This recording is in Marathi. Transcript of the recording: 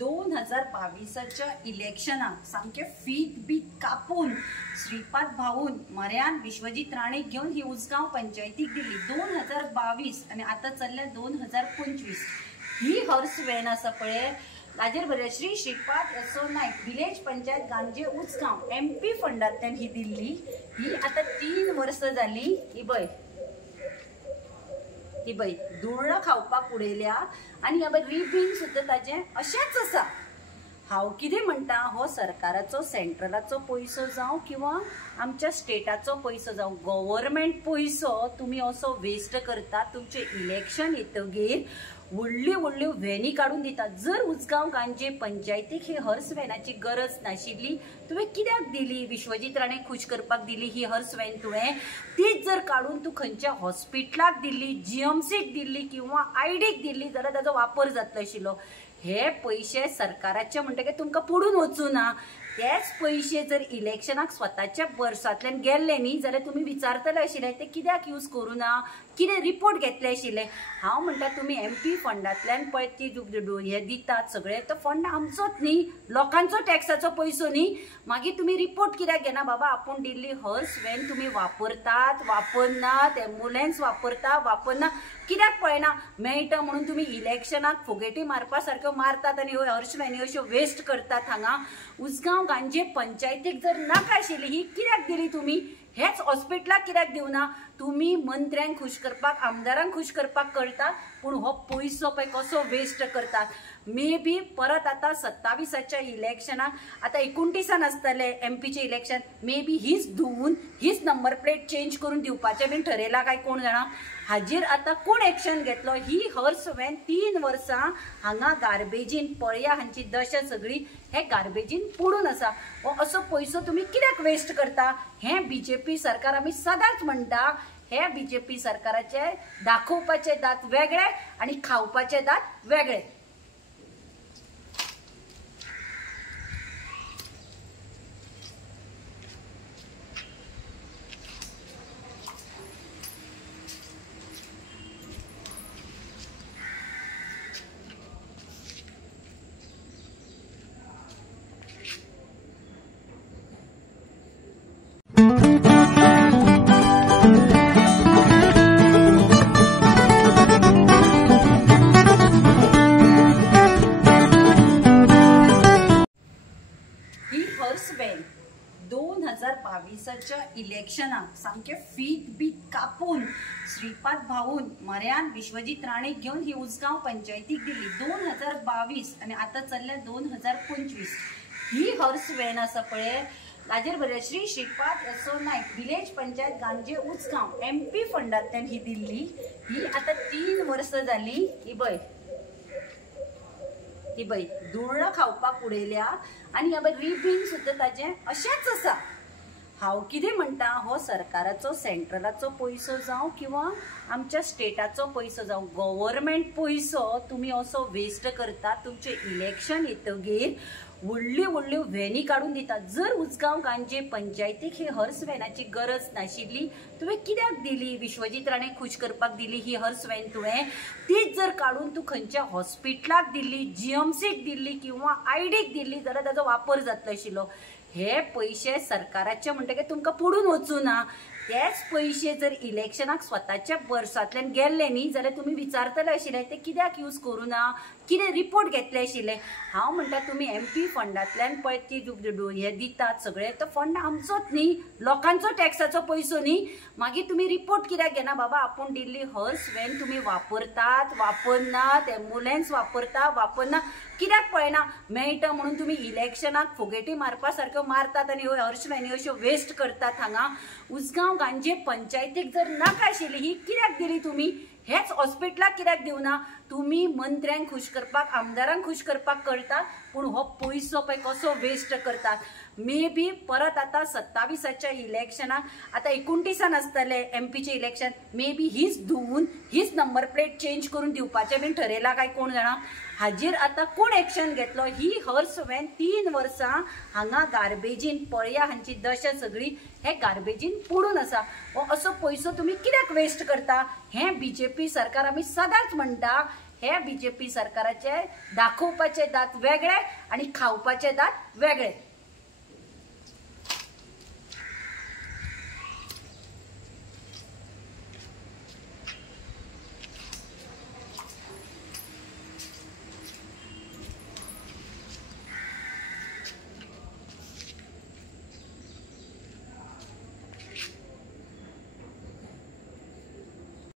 2022च्या इलेक्शनाक सामके फीत बीत कापून श्रीपाद भाऊन मर्यान विश्वजीत राणेक घेऊन ही उसगांव पंचायतीक दिली 2022 आणि आता चल्ल्या 2025 ही हॉर्स वॅन आसा पळय ताजेर बरे श्रीपाद यसो नायक विलेज पंचायत गांजे उसगांव MP फंडांतल्यान ही दिल्ली। ही आता 3 वर्ष जाली। ही बाई धुळा खावपाक उडयल्या आणि ह्या बाई रिबीन सुद्धा ताजे अशेंच आसा। हांव कितें म्हणटा हो सरकाराचो सेंट्रलाचो पैसो जावं किंवा आमच्या स्टेटाचो पैसो जावं गव्हर्नमेंट पैसो तुम्ही असो वेस्ट करता। तुमचे इलेक्शन येतगीर व्हडल्यो व्हडल्यो व्हॅनी काढून दितात। जर उसगांव गांजे पंचायतीक ही हॉर्स व्हॅनाची गरज नाशिल्ली तुवें कित्याक दिली? विश्वजीत राणे खुश करपाक दिली ही हॉर्स व्हॅन तुवें तीच जर काढून तू खंयच्या हॉस्पिटलाक दिल्ली, GMCक दिल्ली किंवा IDक दिल्ली जाल्यार ताजो वापर जातलो आशिल्लो। हे पैसे सरकाराचे म्हणटकीर तुमकां पडून वचूं ना। तेच पैसे जर इलेक्शनाक स्वताच्या बर्सांतल्यान गेल्ले न्ही जाल्यार तुम्ही विचारतले आशिल्ले ते कित्याक यूज करूं ना, कितें रिपोर्ट घेतले आशिल्ले। हांव म्हणटा तुम्ही MP फंडांतल्यान पळय ती हे दितात सगळे तो फंड आमचोच न्ही, लोकांचो टॅक्साचो पैसो न्ही। मागीर तुम्ही रिपोर्ट कित्याक घेना? बाबा आपूण दिल्ली हॉर्स व्हॅन तुम्ही वापरतात, वापरनात, एम्बुलन्स वापरता, वापरना, कित्याक पळयना? मेळटा म्हणून तुम्ही इलेक्शनाक फोगेटी मारपा सारक्यो मारतात आणि ह्यो हॉर्स व्हॅनी अश्यो वेस्ट करतात। हांगा उसगांव गांजे पंचायतीक जर नाका आशिल्ली ही कित्याक दिली तुम्ही? हेच हॉस्पिटलाक कित्याक दिवना? तुम्ही मंत्र्यांक खुश करपाक, आमदारांक खुश करपाक करतात, पूण हो पैसो पळय कसो वेस्ट करतात। मे बी परत आता 27च्या इलेक्शनाक आता 29 आसतले MPचे इलेक्शन, मे बी हीच धुवून हीच नंबर प्लेट चेंज करून दिवपाचे बीन ठरयला काय कोण जाणा। हाजेर आता कोण एक्शन घेतलो? ही हॉर्स व्हॅन 3 वर्सां हांगा गार्बेजीन पळया हांची दशा सगळी हे गार्बेजीन पडून आसा। हो असो पैसो तुम्ही कित्याक वेस्ट करता? हे BJP सरकार आमी सदांच म्हणटा हे BJP सरकाराचे दाखोवपाचे दात वेगळे आणि खावपाचे दात वेगळे। हॉर्स व्हॅन 2022च्या इलेक्शनाक सामके फीत बीत कापून श्रीपाद भाऊन मर्यान विश्वजीत राणेक घेऊन ही उसगांव पंचायतीक दिली 2022 आणि आता चल्ल्या 2025 ही हॉर्स व्हॅन आसा पळय ताजेर बरे श्रीपाद यसो नायक विलेज पंचायत गांजे उसगांव MP फंडांतल्यान ही दिल्ली। ही आता 3 वर्ष जाली। ही बाई धुळा खावपाक उडयल्या आणि ह्या बाई रिबीन सुद्धा ताजे अशेंच आसा। हांव कितें म्हणटा हो सरकाराचो सेंट्रलाचो पैसो जावं किंवा आमच्या स्टेटाचो पैसो जावं गव्हर्नमेंट पैसो तुम्ही असो वेस्ट करतात। तुमचे इलेक्शन येतगीर व्हडल्यो व्हडल्यो व्हॅनी काढून दितात। जर उसगांव गांजे पंचायतीक ही हॉर्स व्हॅनाची गरज नाशिल्ली तुवें कित्याक दिली? विश्वजीत राणे खुश करपाक दिली ही हॉर्स व्हॅन तुवें तीच जर काढून तू खंयच्या हॉस्पिटलाक दिल्ली, GMCक दिल्ली किंवा IDक दिल्ली जाल्यार ताजो वापर जातलो आशिल्लो। हे पैसे सरकाराचे म्हणटकीर तुमकां पडून वचूं ना। तेच पैसे जर इलेक्शनाक स्वताच्या बर्सांतल्यान गेल्ले न्ही जाल्यार तुम्ही विचारतले आशिल्ले ते कित्याक यूज करूं ना, कितें रिपोर्ट घेतले आशिल्ले। हांव म्हणटा तुम्ही MP फंडांतल्यान पळय ती हे दितात सगळे तो फंड आमचोच न्ही, लोकांचो टॅक्साचो पैसो न्ही। मागीर तुम्ही रिपोर्ट कित्याक घेना? बाबा आपूण दिल्ली हॉर्स व्हॅन तुम्ही वापरतात, वापरनात, एम्बुलन्स वापरता, वापरना, कित्याक पळयना? मेळटा म्हणून तुम्ही इलेक्शनाक फोगेटी मारपा सारक्यो मारतात आणि ह्यो हॉर्स व्हॅनी अश्यो वेस्ट करतात। हांगा उसगांव गांजे पंचायतीक जर नाका आशिल्ली ही कित्याक दिली तुम्ही? हेच हॉस्पिटलाक कित्याक दिवना? तुम्ही मंत्र्यांक खुश करपाक, आमदारांक खुश करपाक करतात, पूण हो पैसो पळय कसो वेस्ट करतात। मे बी परत आता 27च्या इलेक्शनाक आता 29 आसतले MPचे इलेक्शन, मे बी हीच धुवून हीच नंबर प्लेट चेंज करून दिवपाचे बीन ठरयला काय कोण जाणा। हाजेर आता कोण एक्शन घेतलो? ही हॉर्स व्हॅन 3 वर्सां हांगा गार्बेजीन पळया हांची दशा सगळी हे गार्बेजीन पडून आसा। हो असो पैसो तुम्ही कित्याक वेस्ट करता? हे BJP सरकार आमी सदांच म्हणटा हे BJP सरकाराचे दाखोवपाचे दात वेगळे आणि खावपाचे दात वेगळे.